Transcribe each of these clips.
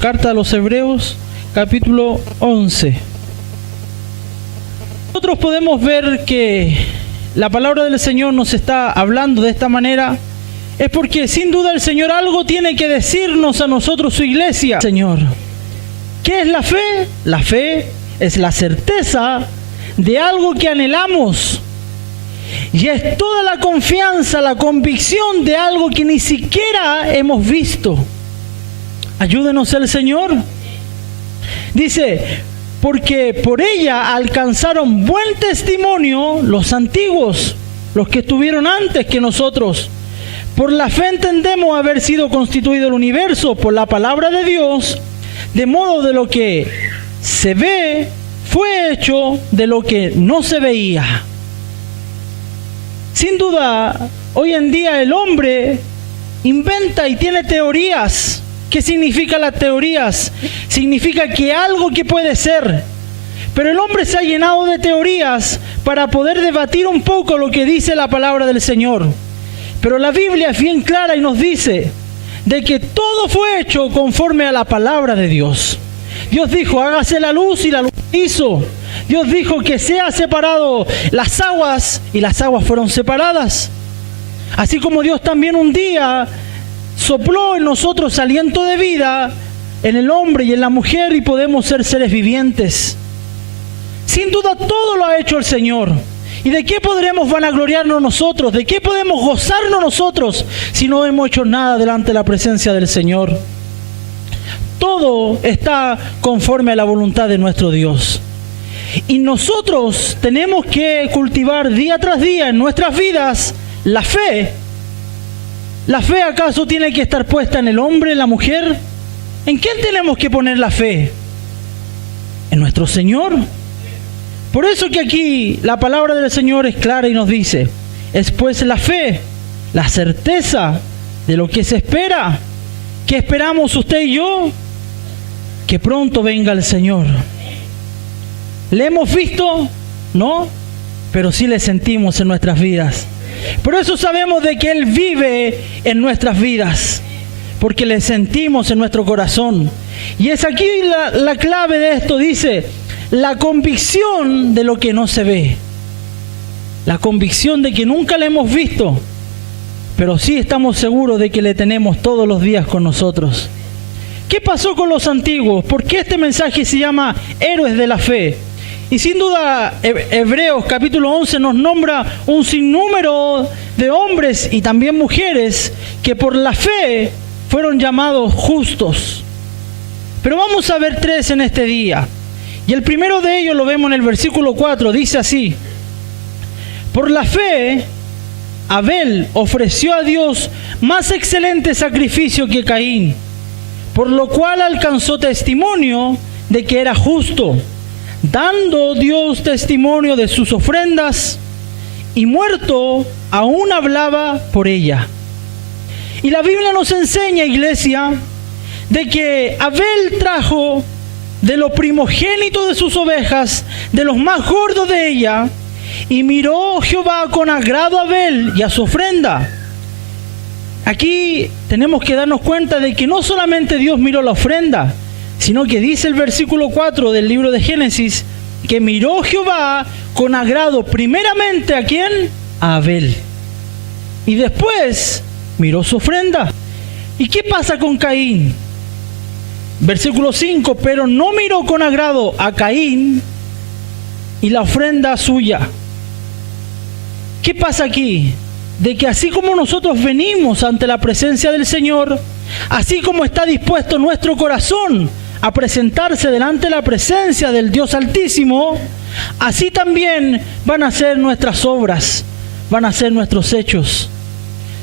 Carta a los Hebreos, capítulo 11. Nosotros podemos ver que la palabra del Señor nos está hablando de esta manera, es porque sin duda el Señor algo tiene que decirnos a nosotros, su iglesia. Señor, ¿qué es la fe? La fe es la certeza de algo que anhelamos. Y es toda la confianza, la convicción de algo que ni siquiera hemos visto. Ayúdenos el Señor. Dice, porque por ella alcanzaron buen testimonio los antiguos, los que estuvieron antes que nosotros. Por la fe entendemos haber sido constituido el universo por la palabra de Dios, de modo de lo que se ve fue hecho de lo que no se veía. Sin duda, hoy en día el hombre inventa y tiene teorías. ¿Qué significa las teorías? Significa que algo que puede ser. Pero el hombre se ha llenado de teorías para poder debatir un poco lo que dice la palabra del Señor. Pero la Biblia es bien clara y nos dice de que todo fue hecho conforme a la palabra de Dios. Dios dijo, hágase la luz, y la luz hizo. Dios dijo que sea separado las aguas, y las aguas fueron separadas. Así como Dios también un día sopló en nosotros aliento de vida, en el hombre y en la mujer, y podemos ser seres vivientes. Sin duda todo lo ha hecho el Señor. ¿Y de qué podremos vanagloriarnos nosotros? ¿De qué podemos gozarnos nosotros si no hemos hecho nada delante de la presencia del Señor? Todo está conforme a la voluntad de nuestro Dios. Y nosotros tenemos que cultivar día tras día en nuestras vidas la fe. ¿La fe acaso tiene que estar puesta en el hombre, en la mujer? ¿En quién tenemos que poner la fe? En nuestro Señor. Por eso que aquí la palabra del Señor es clara y nos dice, es pues la fe, la certeza de lo que se espera. ¿Qué esperamos usted y yo? Que pronto venga el Señor. ¿Le hemos visto? No, pero sí le sentimos en nuestras vidas. Por eso sabemos de que Él vive en nuestras vidas, porque le sentimos en nuestro corazón. Y es aquí la clave de esto, dice, la convicción de lo que no se ve. La convicción de que nunca le hemos visto, pero sí estamos seguros de que le tenemos todos los días con nosotros. ¿Qué pasó con los antiguos? ¿Por qué este mensaje se llama Héroes de la Fe? Y sin duda, Hebreos capítulo 11 nos nombra un sinnúmero de hombres y también mujeres que por la fe fueron llamados justos. Pero vamos a ver tres en este día. Y el primero de ellos lo vemos en el versículo 4, dice así: por la fe, Abel ofreció a Dios más excelente sacrificio que Caín, por lo cual alcanzó testimonio de que era justo, dando Dios testimonio de sus ofrendas, y muerto aún hablaba por ella. Y la Biblia nos enseña, iglesia, de que Abel trajo de lo primogénito de sus ovejas, de los más gordos de ella, y miró Jehová con agrado a Abel y a su ofrenda. Aquí tenemos que darnos cuenta de que no solamente Dios miró la ofrenda, sino que dice el versículo 4 del libro de Génesis, que miró Jehová con agrado primeramente ¿a quién? A Abel. Y después miró su ofrenda. ¿Y qué pasa con Caín? Versículo 5, pero no miró con agrado a Caín y la ofrenda suya. ¿Qué pasa aquí? De que así como nosotros venimos ante la presencia del Señor, así como está dispuesto nuestro corazón a presentarse delante de la presencia del Dios Altísimo, así también van a ser nuestras obras, van a ser nuestros hechos.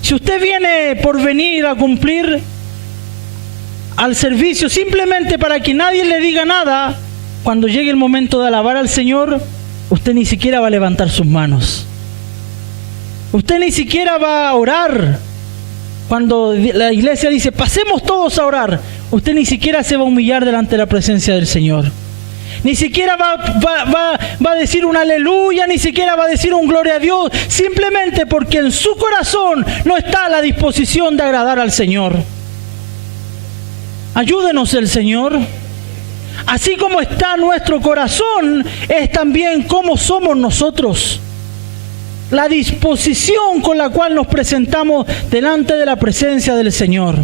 Si usted viene por venir a cumplir al servicio simplemente para que nadie le diga nada, cuando llegue el momento de alabar al Señor, usted ni siquiera va a levantar sus manos. Usted ni siquiera va a orar. Cuando la iglesia dice, pasemos todos a orar, usted ni siquiera se va a humillar delante de la presencia del Señor. Ni siquiera va a decir un aleluya, ni siquiera va a decir un gloria a Dios, simplemente porque en su corazón no está a la disposición de agradar al Señor. Ayúdenos el Señor. Así como está nuestro corazón, es también como somos nosotros. La disposición con la cual nos presentamos delante de la presencia del Señor.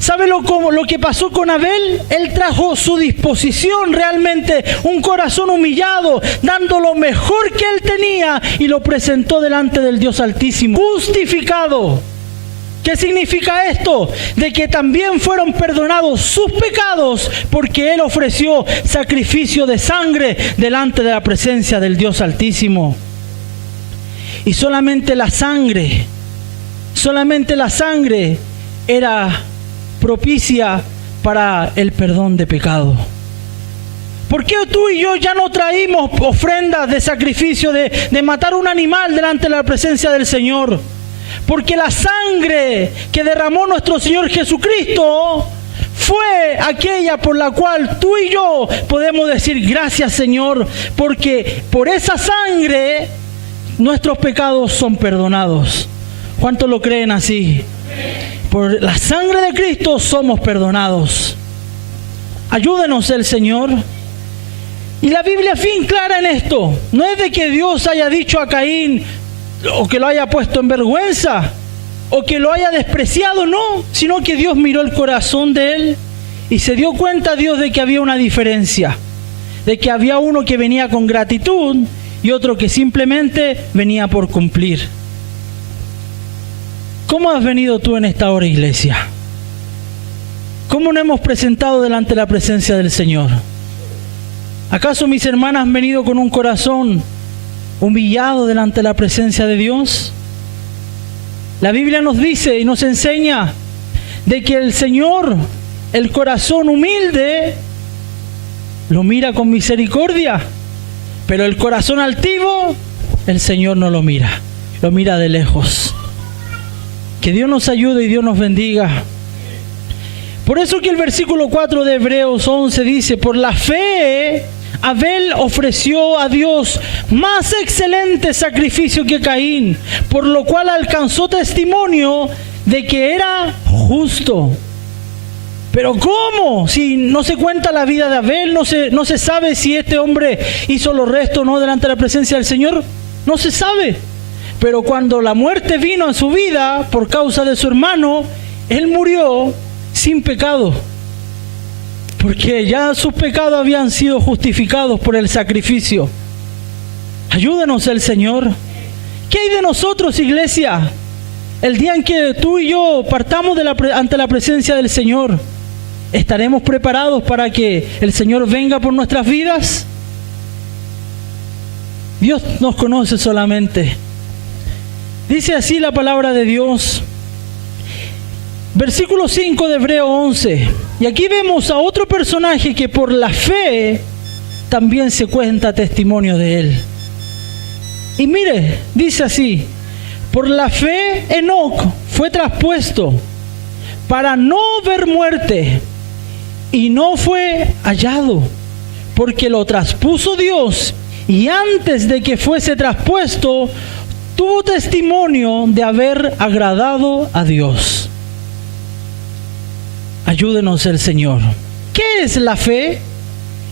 ¿Sabe lo que pasó con Abel? Él trajo su disposición realmente, un corazón humillado, dando lo mejor que él tenía y lo presentó delante del Dios Altísimo. Justificado. ¿Qué significa esto? De que también fueron perdonados sus pecados porque él ofreció sacrificio de sangre delante de la presencia del Dios Altísimo. Y solamente la sangre era propicia para el perdón de pecado. ¿Por qué tú y yo ya no traímos ofrendas de sacrificio de matar un animal delante de la presencia del Señor? Porque la sangre que derramó nuestro Señor Jesucristo fue aquella por la cual tú y yo podemos decir gracias, Señor, porque por esa sangre nuestros pecados son perdonados. ¿Cuántos lo creen así? Por la sangre de Cristo somos perdonados. Ayúdenos el Señor. Y la Biblia es bien clara en esto. No es de que Dios haya dicho a Caín, o que lo haya puesto en vergüenza, o que lo haya despreciado, no, sino que Dios miró el corazón de él y se dio cuenta Dios de que había una diferencia, de que había uno que venía con gratitud y otro que simplemente venía por cumplir. ¿Cómo has venido tú en esta hora, iglesia? ¿Cómo nos hemos presentado delante de la presencia del Señor? ¿Acaso mis hermanas han venido con un corazón humillado delante de la presencia de Dios? La Biblia nos dice y nos enseña de que el Señor, el corazón humilde, lo mira con misericordia, pero el corazón altivo, el Señor no lo mira, lo mira de lejos. Que Dios nos ayude y Dios nos bendiga. Por eso que el versículo 4 de Hebreos 11 dice, por la fe Abel ofreció a Dios más excelente sacrificio que Caín, por lo cual alcanzó testimonio de que era justo. Pero ¿cómo? Si no se cuenta la vida de Abel, no se sabe si este hombre hizo lo resto o no delante de la presencia del Señor, no se sabe. Pero cuando la muerte vino en su vida por causa de su hermano, él murió sin pecado. Porque ya sus pecados habían sido justificados por el sacrificio. Ayúdanos el Señor. ¿Qué hay de nosotros, iglesia? El día en que tú y yo partamos ante la presencia del Señor, ¿estaremos preparados para que el Señor venga por nuestras vidas? Dios nos conoce solamente. Dice así la palabra de Dios. Versículo 5 de Hebreos 11. Y aquí vemos a otro personaje que por la fe también se cuenta testimonio de él. Y mire, dice así: por la fe Enoc fue traspuesto para no ver muerte, y no fue hallado, porque lo traspuso Dios, y antes de que fuese traspuesto, tuvo testimonio de haber agradado a Dios. Ayúdenos el Señor. ¿Qué es la fe?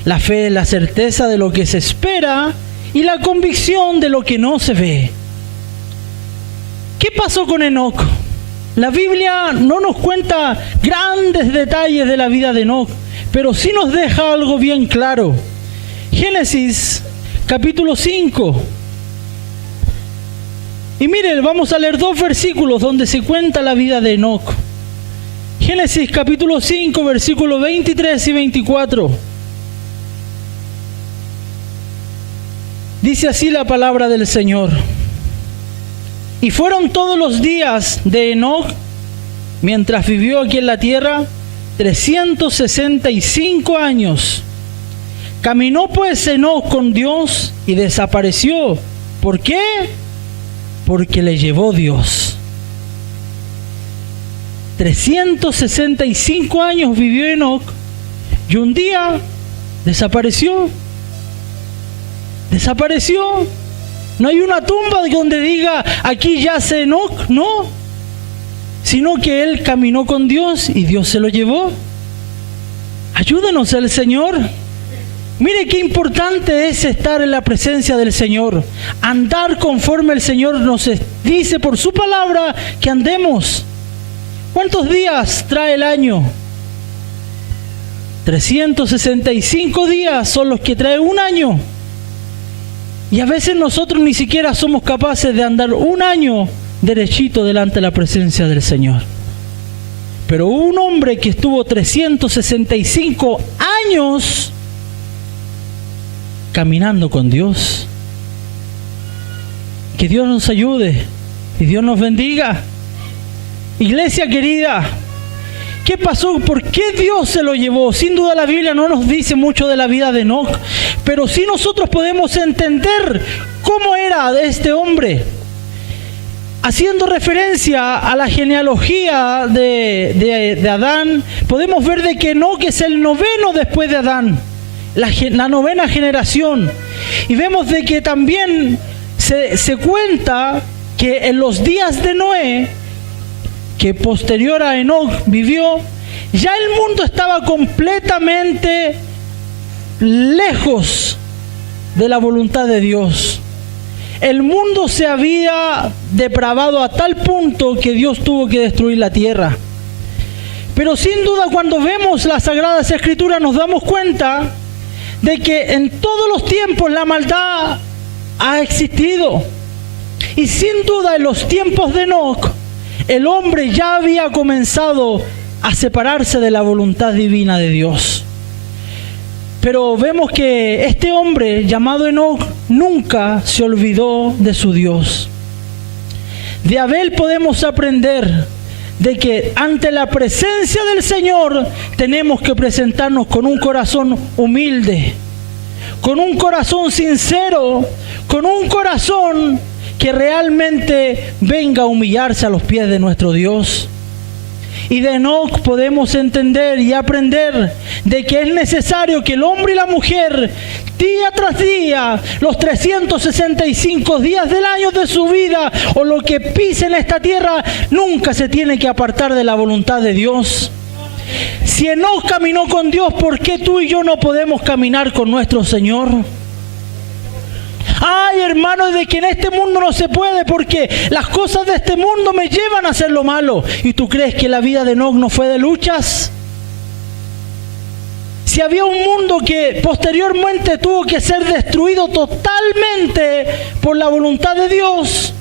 La fe es la certeza de lo que se espera y la convicción de lo que no se ve. ¿Qué pasó con Enoc? La Biblia no nos cuenta grandes detalles de la vida de Enoc, pero sí nos deja algo bien claro. Génesis capítulo 5. Y miren, vamos a leer 2 versículos donde se cuenta la vida de Enoc. Génesis capítulo 5, versículos 23 y 24. Dice así la palabra del Señor. Y fueron todos los días de Enoc, mientras vivió aquí en la tierra, 365 años. Caminó pues Enoc con Dios y desapareció. ¿Por qué? Porque le llevó Dios. 365 años vivió Enoc y un día desapareció. Desapareció. No hay una tumba donde diga aquí yace Enoc, no. Sino que él caminó con Dios y Dios se lo llevó. Ayúdenos el Señor. Mire qué importante es estar en la presencia del Señor. Andar conforme el Señor nos dice por su palabra que andemos. ¿Cuántos días trae el año? 365 días son los que trae un año. Y a veces nosotros ni siquiera somos capaces de andar un año derechito delante de la presencia del Señor. Pero un hombre que estuvo 365 años caminando con Dios. Que Dios nos ayude y Dios nos bendiga. Iglesia querida, ¿qué pasó? ¿Por qué Dios se lo llevó? Sin duda la Biblia no nos dice mucho de la vida de Enoc, pero sí nosotros podemos entender cómo era este hombre. Haciendo referencia a la genealogía de Adán, podemos ver de que Enoc es el noveno después de Adán, la novena generación. Y vemos de que también se cuenta que en los días de Noé, que posterior a Enoc vivió, ya el mundo estaba completamente lejos de la voluntad de Dios. El mundo se había depravado a tal punto que Dios tuvo que destruir la tierra. Pero sin duda cuando vemos las Sagradas Escrituras nos damos cuenta de que en todos los tiempos la maldad ha existido. Y sin duda en los tiempos de Enoc, el hombre ya había comenzado a separarse de la voluntad divina de Dios. Pero vemos que este hombre llamado Enoc nunca se olvidó de su Dios. De Abel podemos aprender de que ante la presencia del Señor tenemos que presentarnos con un corazón humilde, con un corazón sincero, con un corazón que realmente venga a humillarse a los pies de nuestro Dios. Y de Enoc podemos entender y aprender de que es necesario que el hombre y la mujer, día tras día, los 365 días del año de su vida, o lo que pise en esta tierra, nunca se tiene que apartar de la voluntad de Dios. Si Enoc caminó con Dios, ¿por qué tú y yo no podemos caminar con nuestro Señor? Ay, hermanos, de que en este mundo no se puede porque las cosas de este mundo me llevan a hacer lo malo. ¿Y tú crees que la vida de Enoc no fue de luchas? Si había un mundo que posteriormente tuvo que ser destruido totalmente por la voluntad de Dios,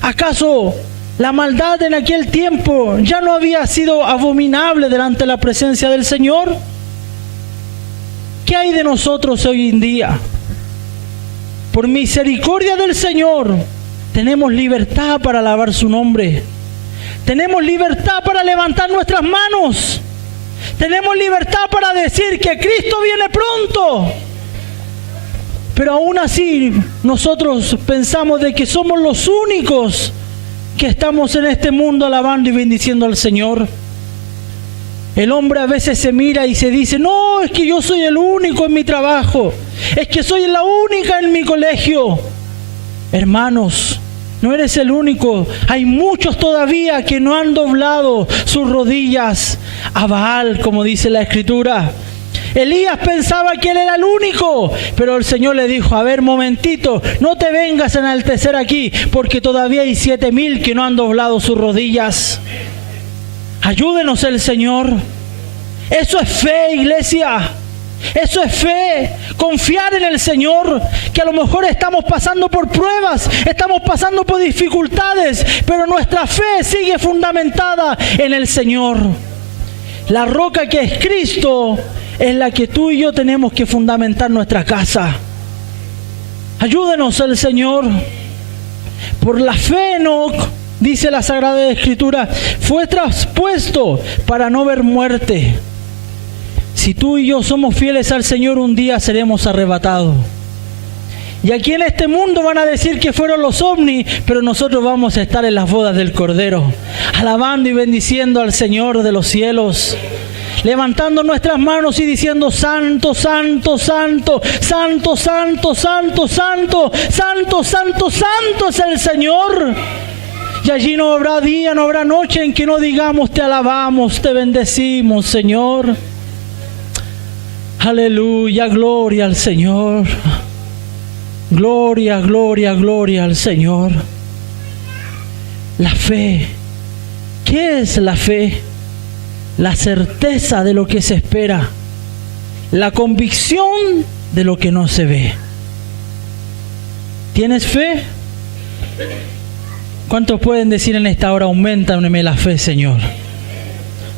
¿acaso la maldad en aquel tiempo ya no había sido abominable delante de la presencia del Señor? ¿Qué hay de nosotros hoy en día? Por misericordia del Señor, tenemos libertad para alabar su nombre. Tenemos libertad para levantar nuestras manos. Tenemos libertad para decir que Cristo viene pronto. Pero aún así, nosotros pensamos de que somos los únicos que estamos en este mundo alabando y bendiciendo al Señor. El hombre a veces se mira y se dice, no, es que yo soy el único en mi trabajo, es que soy la única en mi colegio. Hermanos, no eres el único. Hay muchos todavía que no han doblado sus rodillas a Baal, como dice la Escritura. Elías pensaba que él era el único, pero el Señor le dijo, a ver, momentito, no te vengas a enaltecer aquí, porque todavía hay 7,000 que no han doblado sus rodillas. Ayúdenos el Señor. Eso es fe, iglesia. Eso es fe. Confiar en el Señor. Que a lo mejor estamos pasando por pruebas, estamos pasando por dificultades, pero nuestra fe sigue fundamentada en el Señor. La roca que es Cristo es la que tú y yo tenemos que fundamentar nuestra casa. Ayúdenos el Señor. Por la fe, Enoc, dice la Sagrada Escritura, fue traspuesto para no ver muerte. Si tú y yo somos fieles al Señor, un día seremos arrebatados. Y aquí en este mundo van a decir que fueron los ovnis, pero nosotros vamos a estar en las bodas del Cordero, alabando y bendiciendo al Señor de los cielos, levantando nuestras manos y diciendo, santo, santo, santo, santo, santo, santo, santo, santo, santo, santo es el Señor. Y allí no habrá día, no habrá noche en que no digamos, te alabamos, te bendecimos, Señor. Aleluya, gloria al Señor. Gloria, gloria, gloria al Señor. La fe. ¿Qué es la fe? La certeza de lo que se espera. La convicción de lo que no se ve. ¿Tienes fe? ¿Cuántos pueden decir en esta hora, auméntame la fe, Señor?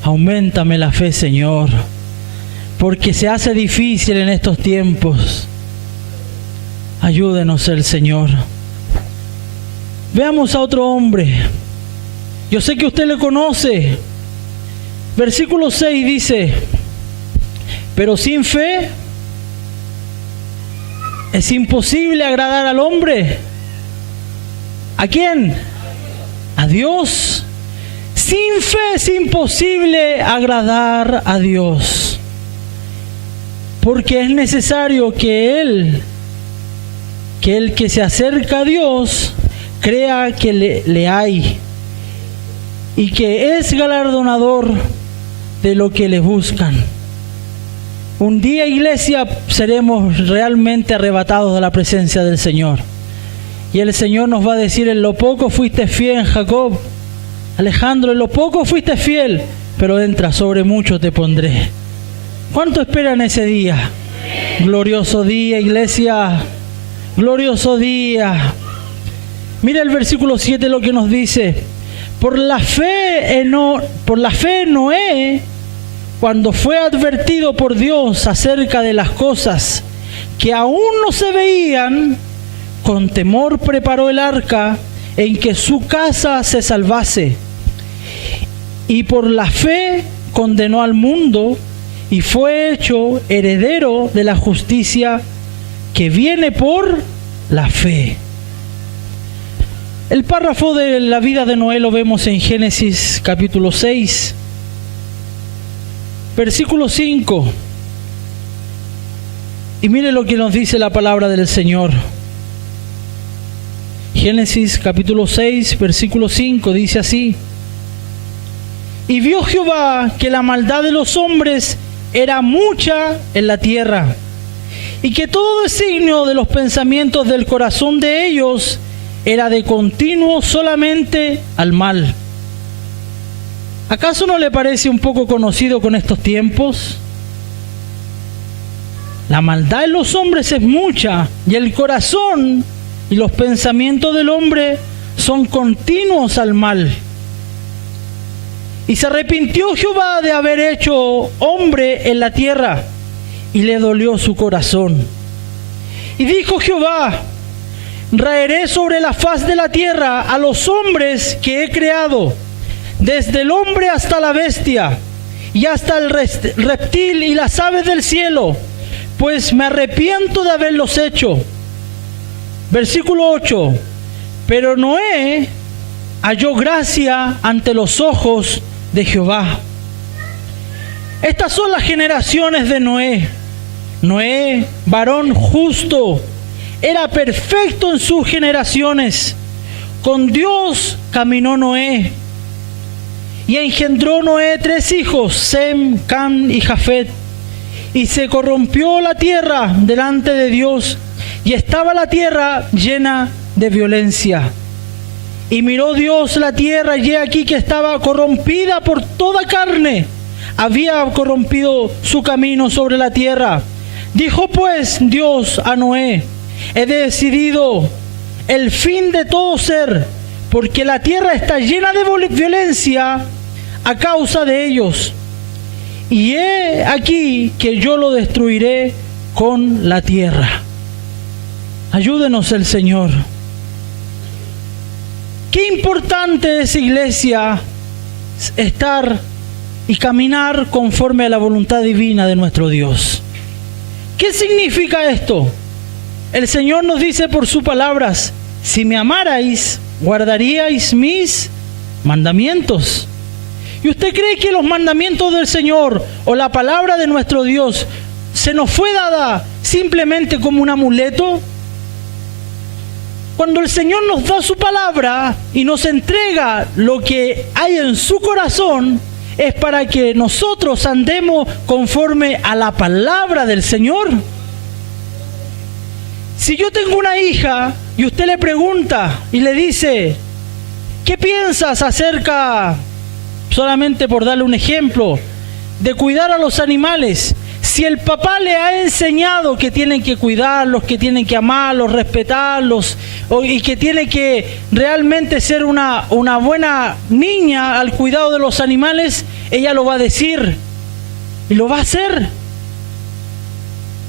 Auméntame la fe, Señor. Porque se hace difícil en estos tiempos. Ayúdenos el Señor. Veamos a otro hombre. Yo sé que usted le conoce. Versículo 6 dice: pero sin fe es imposible agradar al hombre. ¿A quién? A Dios. Sin fe es imposible agradar a Dios. Porque es necesario que el que se acerca a Dios crea que le hay y que es galardonador de lo que le buscan. Un día, iglesia, seremos realmente arrebatados de la presencia del Señor. Y el Señor nos va a decir: en lo poco fuiste fiel, Jacob. Alejandro, en lo poco fuiste fiel, pero entra, sobre mucho te pondré. ¿Cuánto esperan ese día? Glorioso día, iglesia. Glorioso día. Mira el versículo 7 lo que nos dice. Por la fe Noé, cuando fue advertido por Dios acerca de las cosas que aún no se veían, con temor preparó el arca en que su casa se salvase. Y por la fe condenó al mundo y fue hecho heredero de la justicia que viene por la fe. El párrafo de la vida de Noé lo vemos en Génesis capítulo 6, versículo 5. Y mire lo que nos dice la palabra del Señor. Génesis capítulo 6, versículo 5, dice así: y vio Jehová que la maldad de los hombres era mucha en la tierra, y que todo designio de los pensamientos del corazón de ellos era de continuo solamente al mal. ¿Acaso no le parece un poco conocido con estos tiempos? La maldad en los hombres es mucha, y el corazón y los pensamientos del hombre son continuos al mal. Y se arrepintió Jehová de haber hecho hombre en la tierra, y le dolió su corazón. Y dijo Jehová: raeré sobre la faz de la tierra a los hombres que he creado, desde el hombre hasta la bestia, y hasta el reptil y las aves del cielo, pues me arrepiento de haberlos hecho. Versículo 8. Pero Noé halló gracia ante los ojos de Jehová. Estas son las generaciones de Noé. Noé, varón justo, era perfecto en sus generaciones. Con Dios caminó Noé. Y engendró Noé 3 hijos, Sem, Cam y Jafet. Y se corrompió la tierra delante de Dios, y estaba la tierra llena de violencia. Y miró Dios la tierra, y he aquí que estaba corrompida por toda carne. Había corrompido su camino sobre la tierra. Dijo pues Dios a Noé: he decidido el fin de todo ser, porque la tierra está llena de violencia a causa de ellos. Y he aquí que yo lo destruiré con la tierra. Ayúdenos el Señor. Qué importante es, iglesia, estar y caminar conforme a la voluntad divina de nuestro Dios. ¿Qué significa esto? El Señor nos dice por sus palabras: si me amarais, guardaríais mis mandamientos. ¿Y usted cree que los mandamientos del Señor o la palabra de nuestro Dios se nos fue dada simplemente como un amuleto? Cuando el Señor nos da su palabra y nos entrega lo que hay en su corazón, es para que nosotros andemos conforme a la palabra del Señor. Si yo tengo una hija y usted le pregunta y le dice, ¿qué piensas acerca, solamente por darle un ejemplo, de cuidar a los animales? Si el papá le ha enseñado que tienen que cuidarlos, que tienen que amarlos, respetarlos, y que tiene que realmente ser una buena niña al cuidado de los animales, ella lo va a decir y lo va a hacer.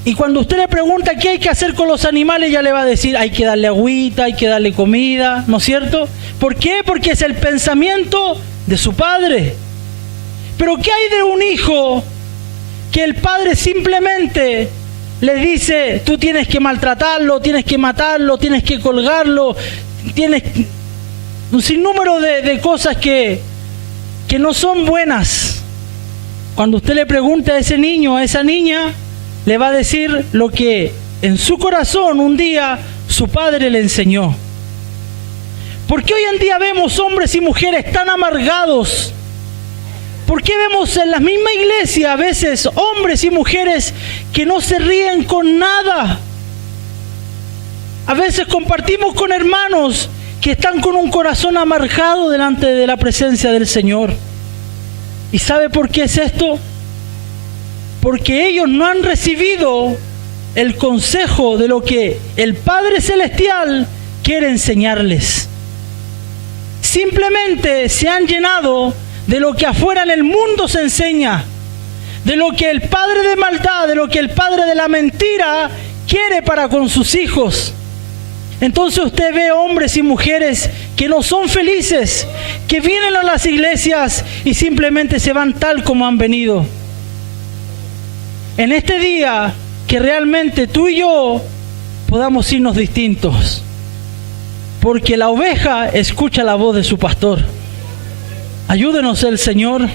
Y cuando usted le pregunta qué hay que hacer con los animales, ella le va a decir, hay que darle agüita, hay que darle comida, ¿no es cierto? ¿Por qué? Porque es el pensamiento de su padre. Pero ¿qué hay de un hijo que el padre simplemente le dice, tú tienes que maltratarlo, tienes que matarlo, tienes que colgarlo, tienes un sinnúmero de cosas que no son buenas? Cuando usted le pregunta a ese niño, a esa niña, le va a decir lo que en su corazón un día su padre le enseñó. Porque hoy en día vemos hombres y mujeres tan amargados. ¿Por qué vemos en la misma iglesia a veces hombres y mujeres que no se ríen con nada? A veces compartimos con hermanos que están con un corazón amargado delante de la presencia del Señor. ¿Y sabe por qué es esto? Porque ellos no han recibido el consejo de lo que el Padre Celestial quiere enseñarles. Simplemente se han llenado de lo que afuera en el mundo se enseña, de lo que el padre de maldad, de lo que el padre de la mentira quiere para con sus hijos. Entonces usted ve hombres y mujeres que no son felices, que vienen a las iglesias y simplemente se van tal como han venido. En este día, que realmente tú y yo podamos irnos distintos, porque la oveja escucha la voz de su pastor. Ayúdenos el Señor.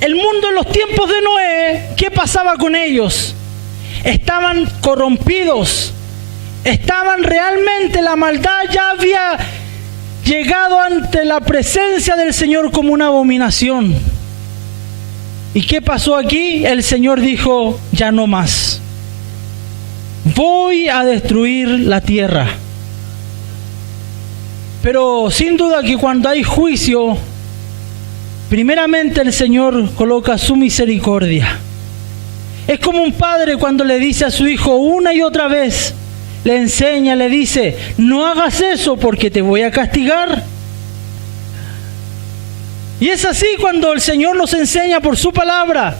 El mundo en los tiempos de Noé, ¿qué pasaba con ellos? Estaban corrompidos, estaban realmente, la maldad ya había llegado ante la presencia del Señor como una abominación. ¿Y qué pasó aquí? El Señor dijo, ya no más. Voy a destruir la tierra. Pero sin duda que cuando hay juicio, primeramente el Señor coloca su misericordia. Es como un padre cuando le dice a su hijo una y otra vez, le enseña, le dice, no hagas eso porque te voy a castigar. Y es así cuando el Señor nos enseña por su palabra,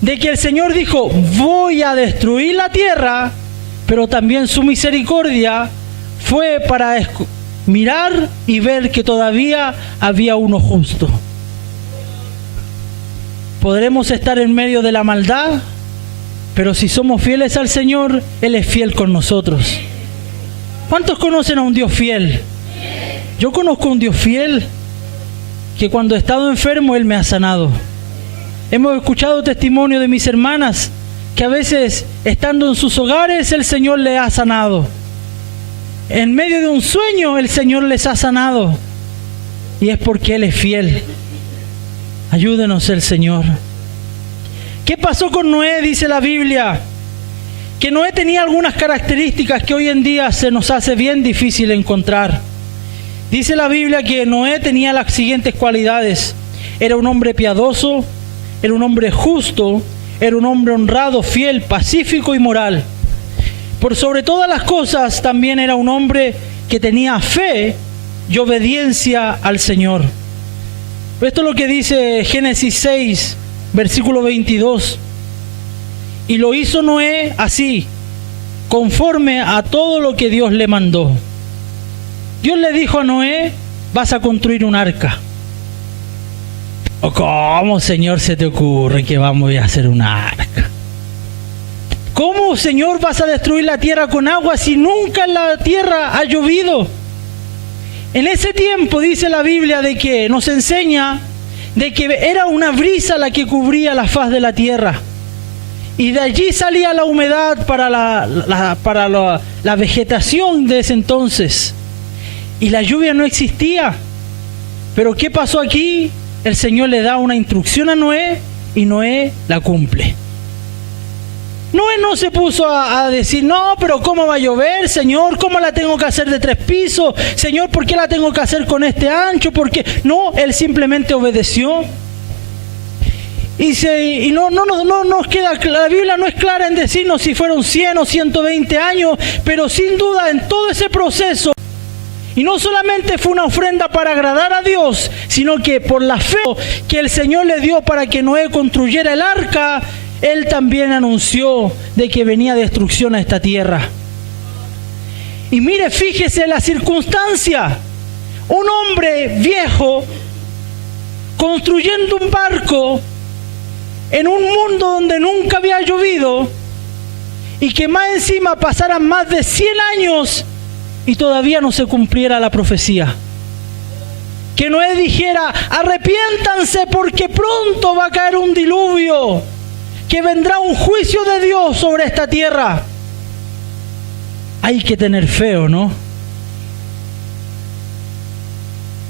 de que el Señor dijo, voy a destruir la tierra, pero también su misericordia fue para mirar y ver que todavía había uno justo. Podremos estar en medio de la maldad, pero si somos fieles al Señor, Él es fiel con nosotros. ¿Cuántos conocen a un Dios fiel? Yo conozco a un Dios fiel, que cuando he estado enfermo, Él me ha sanado. Hemos escuchado testimonio de mis hermanas, que a veces, estando en sus hogares, el Señor les ha sanado. En medio de un sueño, el Señor les ha sanado. Y es porque Él es fiel. Ayúdenos el Señor. ¿Qué pasó con Noé? Dice la Biblia que Noé tenía algunas características que hoy en día se nos hace bien difícil encontrar. Dice la Biblia que Noé tenía las siguientes cualidades. Era un hombre piadoso, era un hombre justo, era un hombre honrado, fiel, pacífico y moral. Por sobre todas las cosas, también era un hombre que tenía fe y obediencia al Señor. Esto es lo que dice Génesis 6, versículo 22. Y lo hizo Noé así, conforme a todo lo que Dios le mandó. Dios le dijo a Noé, vas a construir un arca. ¿Cómo, Señor, se te ocurre que vamos a hacer una arca? ¿Cómo, Señor, vas a destruir la tierra con agua si nunca en la tierra ha llovido? En ese tiempo dice la Biblia de que nos enseña de que era una brisa la que cubría la faz de la tierra. Y de allí salía la humedad para la vegetación de ese entonces. Y la lluvia no existía. Pero ¿qué pasó aquí? el Señor le da una instrucción a Noé y Noé la cumple. Noé no se puso a decir, no, pero ¿cómo va a llover, Señor? ¿Cómo la tengo que hacer de 3 pisos? Señor, ¿por qué la tengo que hacer con este ancho? ¿Por qué? No, él simplemente obedeció. Y no nos queda, la Biblia no es clara en decirnos si fueron 100 o 120 años, pero sin duda en todo ese proceso, y no solamente fue una ofrenda para agradar a Dios, sino que por la fe que el Señor le dio para que Noé construyera el arca, Él también anunció de que venía destrucción a esta tierra. Y mire, fíjese la circunstancia. Un hombre viejo construyendo un barco en un mundo donde nunca había llovido, y que más encima pasaran más de 100 años y todavía no se cumpliera la profecía. Que Noé dijera, arrepiéntanse porque pronto va a caer un diluvio, que vendrá un juicio de Dios sobre esta tierra. Hay que tener fe, ¿o no?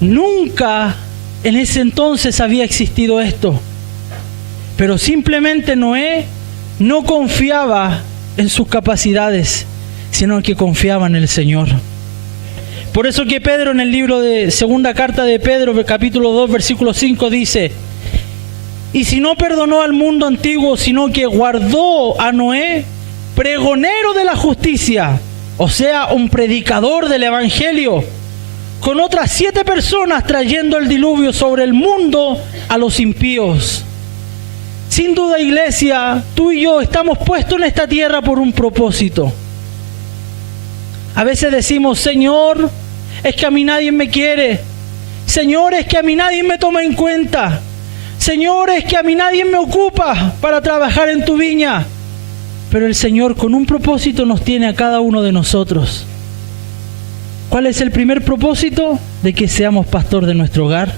Nunca en ese entonces había existido esto, pero simplemente Noé no confiaba en sus capacidades, sino que confiaba en el Señor. Por eso que Pedro, en el libro de segunda carta de Pedro, capítulo 2, versículo 5, dice: y si no perdonó al mundo antiguo, sino que guardó a Noé, pregonero de la justicia, o sea, un predicador del evangelio, con otras 7 personas, trayendo el diluvio sobre el mundo a los impíos. Sin duda, iglesia, tú y yo estamos puestos en esta tierra por un propósito. A veces decimos, Señor, es que a mí nadie me quiere. Señor, es que a mí nadie me toma en cuenta. Señor, es que a mí nadie me ocupa para trabajar en tu viña. Pero el Señor con un propósito nos tiene a cada uno de nosotros. ¿Cuál es el primer propósito? De que seamos pastor de nuestro hogar.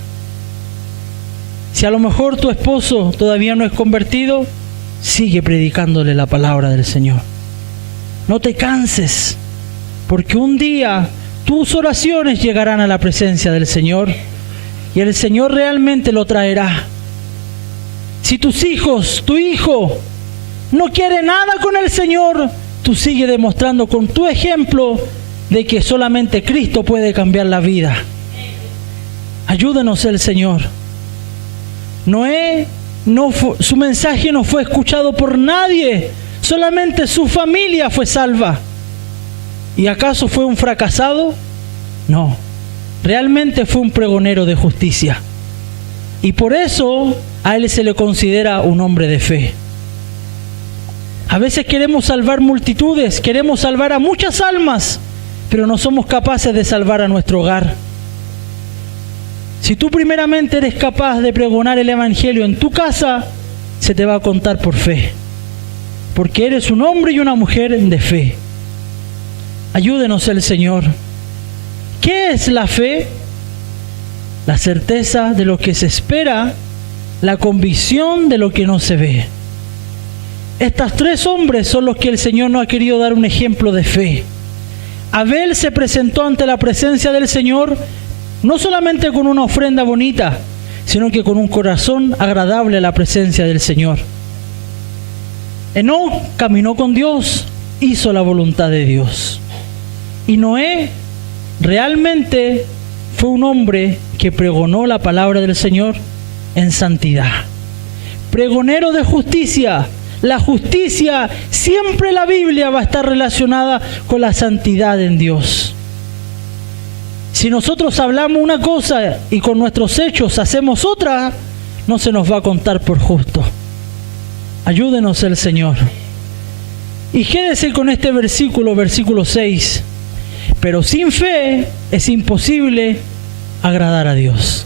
Si a lo mejor tu esposo todavía no es convertido, sigue predicándole la palabra del Señor. No te canses, porque un día tus oraciones llegarán a la presencia del Señor y el Señor realmente lo traerá. Si tus hijos, tu hijo, no quiere nada con el Señor, tú sigue demostrando con tu ejemplo de que solamente Cristo puede cambiar la vida. Ayúdanos el Señor. Noé, su mensaje no fue escuchado por nadie, solamente su familia fue salva. ¿Y acaso fue un fracasado? No, realmente fue un pregonero de justicia. Y por eso a él se le considera un hombre de fe. A veces queremos salvar multitudes, queremos salvar a muchas almas, pero no somos capaces de salvar a nuestro hogar. Si tú primeramente eres capaz de pregonar el evangelio en tu casa, se te va a contar por fe, porque eres un hombre y una mujer de fe. Ayúdenos el Señor. ¿Qué es la fe? La certeza de lo que se espera, la convicción de lo que no se ve. Estos 3 hombres son los que el Señor nos ha querido dar un ejemplo de fe. Abel se presentó ante la presencia del Señor no solamente con una ofrenda bonita, sino que con un corazón agradable a la presencia del Señor. Enoc caminó con Dios, hizo la voluntad de Dios. Y Noé realmente fue un hombre que pregonó la palabra del Señor en santidad. Pregonero de justicia. La justicia, siempre la Biblia va a estar relacionada con la santidad en Dios. Si nosotros hablamos una cosa y con nuestros hechos hacemos otra, no se nos va a contar por justo. Ayúdenos el Señor. Y quédese con este versículo 6. Pero sin fe es imposible agradar a Dios.